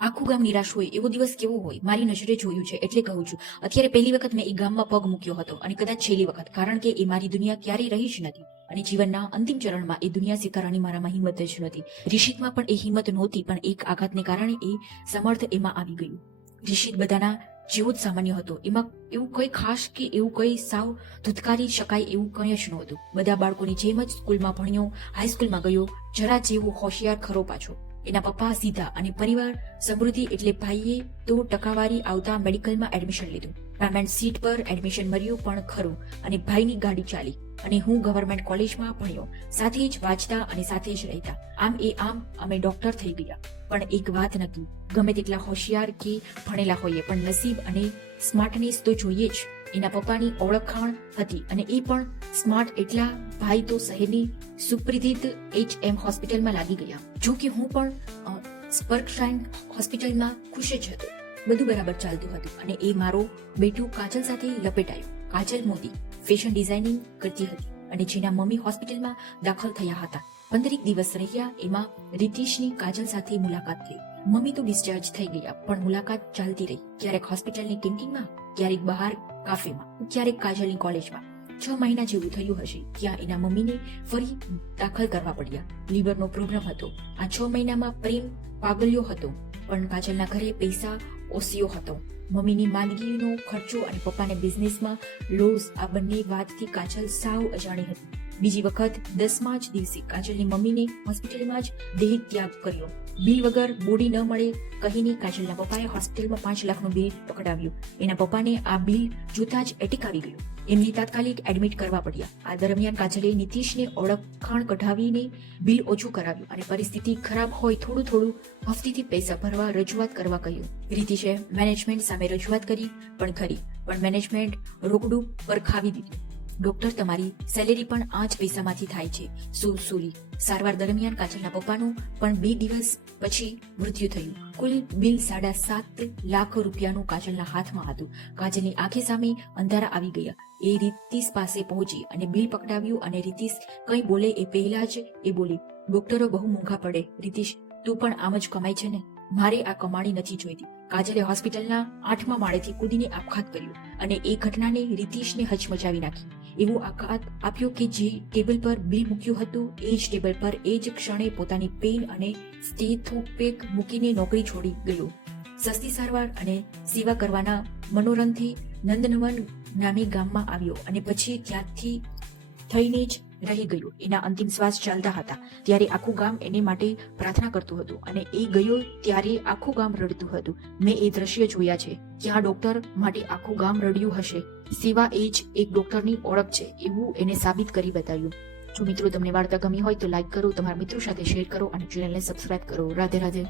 આખું ગામ નિરાશ હોય એવો દિવસ કેવો હોય મારી નજરે જોયું છે, એટલે કહું છું. અત્યારે પહેલી વખત મેં એ ગામમાં પગ મૂક્યો હતો અને કદાચ છેલ્લી વખત, કારણ કે એ મારી દુનિયા ક્યારેય રહી જ નથી. અને જીવનના અંતિમ ચરણમાં એ દુનિયા સ્વીકારવાની મારામાં હિંમત જ નથી. રિષિતમાં પણ એ હિંમત નહોતી, પણ એક આઘાતને કારણે એ સમર્થ એમાં આવી ગયું. રિષિત બધાના જેવો જ સામાન્ય હતો. એમાં એવું કંઈ ખાસ કે એવું કંઈ સાવ ધુતકારી શકાય એવું કંઈ જ નહોતું. બધા બાળકોની જેમ જ સ્કૂલમાં ભણ્યો, હાઈસ્કૂલમાં ગયો, જરા જેવો હોશિયાર ખરો પાછો. એના પપ્પા સીધા અને પરિવાર સમૃદ્ધિ, એટલે ભાઈએ તો ટકાવારી આવતા મેડિકલમાં એડમિશન લીધું. પેમેન્ટ સીટ પર એડમિશન મળ્યું પણ ખરું, અને ભાઈની ગાડી ચાલી. અને હું ગવર્મેન્ટ કોલેજમાં ભણ્યો, સાથે જ વાંચતા અને સાથે જ રહેતા. આમ અમે ડોક્ટર થઈ ગયા. પણ એક વાત નક્કી, ગમે તેટલા હોશિયાર કે ભણેલા હોઈએ, પણ નસીબ અને સ્માર્ટનેસ તો જોઈએ જ. એના પપ્પાની ઓળખાણ હતી અને એ પણ સ્માર્ટ, એટલા ભાઈ તો શહેરની સુપ્રસિદ્ધ HM હોસ્પિટલમાં લાગી ગયા. જો કે હું પણ સ્પર્કશાઇન હોસ્પિટલમાં ખુશ જ હતો. બધું બરાબર ચાલતું હતું અને એ મારો બેટું કાજલ સાથે લપેટાયો. કાજલ મોદી ફેશન ડિઝાઇનિંગ કરતી હતી અને જેના મમ્મી હોસ્પિટલમાં દાખલ થયા હતા. 15 દિવસ રહ્યા એમાં રિતિશની કાજલ સાથે મુલાકાત થઈ. મમ્મી તો ડિસ્ચાર્જ થઈ ગયા, પણ મુલાકાત ચાલતી રહી. ક્યારેક હોસ્પિટલની કેન્ટીનમાં, ક્યારેક બહાર કાફેમાં, ક્યારેક કાજલની કોલેજમાં. 6 મહિના જેવું થયું હશે ત્યાં એના મમ્મીને ફરી દાખલ કરવા પડ્યા. લીવરનો પ્રોબ્લેમ હતો. આ 6 મહિનામાં પ્રેમ પાગલ્યો હતો, પણ કાજલના ઘરે પૈસા ઓસિયો હતો. મમ્મીની માંદગીનો ખર્ચો અને પપ્પાને બિઝનેસમાં લોસ, આ બંને વાતથી કાજલ સાવ અજાણી હતી. બીજી વખત 10મા જ દિવસે કાજલની મમ્મીને હોસ્પિટલમાં જ દેહ ત્યાગ કર્યો. બિલ વગર બોડી ન મળે કહીને કાજલના પપ્પાએ હોસ્પિટલમાં 5 લાખનું બિલ પકડાવ્યું. એના પપ્પાને આ બિલ જોતા જ એટેક આવી ગયો. એમને તાત્કાલિક એડમિટ કરવા પડ્યા. આ દરમિયાન કાજલે નીતિશને ઓળખાણ કઢાવીને બિલ ઓછું કરાવ્યું અને પરિસ્થિતિ ખરાબ હોય થોડું હફતીથી પૈસા ભરવા રજૂઆત કરવા કહ્યું. રીતિશે મેનેજમેન્ટ સામે રજૂઆત કરી પણ ખરી, પણ મેનેજમેન્ટ રોકડું પર ખાવી દીધું. ડોક્ટર, તમારી સેલેરી પણ આ જ પૈસામાંથી થાય છે. સુરી. સારવાર દરમિયાન કાજલના પપ્પાનું પણ 2 દિવસ પછી મૃત્યુ થયું. કુલ બિલ 7.5 લાખ રૂપિયાનું કાજલના હાથમાં હતું. કાજલની આંખે સામે અંધારા આવી ગયા. એ રીતિશ પાસે પહોંચી અને બિલ પકડાવ્યું અને રીતિશ કંઈ બોલે એ પહેલા જ એ બોલી, ડોક્ટરો બહુ મોંઘા પડે. રીતિશ, તું પણ આમ જ કમાય છે ને? મારે આ કમાણી નથી જોઈતી. કાજલે હોસ્પિટલના 8મા માળેથી કૂદીને આપઘાત કર્યો અને એ ઘટનાને રીતિશને હચમચાવી નાખી. એવો આઘાત આપ્યો કે જે ટેબલ પર બિલ મૂક્યું હતું એ જ ટેબલ પર એ જ ક્ષણે પોતાની પેન અને સ્ટેથોસ્કોપ મૂકીને નોકરી છોડી ગયો. સસ્તી સારવાર અને સેવા કરવાના મનોરંથે નંદનવન નામે ગામમાં આવ્યો અને પછી ત્યાંથી થઈને જ રહી ગયો. એના અંતિમ શ્વાસ ચાલતા હતા ત્યારે આખું ગામ એને માટે પ્રાર્થના કરતું હતું અને એ ગયો ત્યારે આખું ગામ રડતું હતું. મેં એ દ્રશ્ય જોયા છે. ક્યાં ડોક્ટર માટે આખું ગામ રડ્યું હશે. સેવા એ જ એક ડોક્ટરની ઓળખ છે, એવું એને સાબિત કરી બતાવ્યું. જો મિત્રો તમને વાર્તા ગમી હોય તો લાઈક કરો, તમારા મિત્રો સાથે શેર કરો અને ચેનલને સબસ્ક્રાઇબ કરો. રાધે રાધે.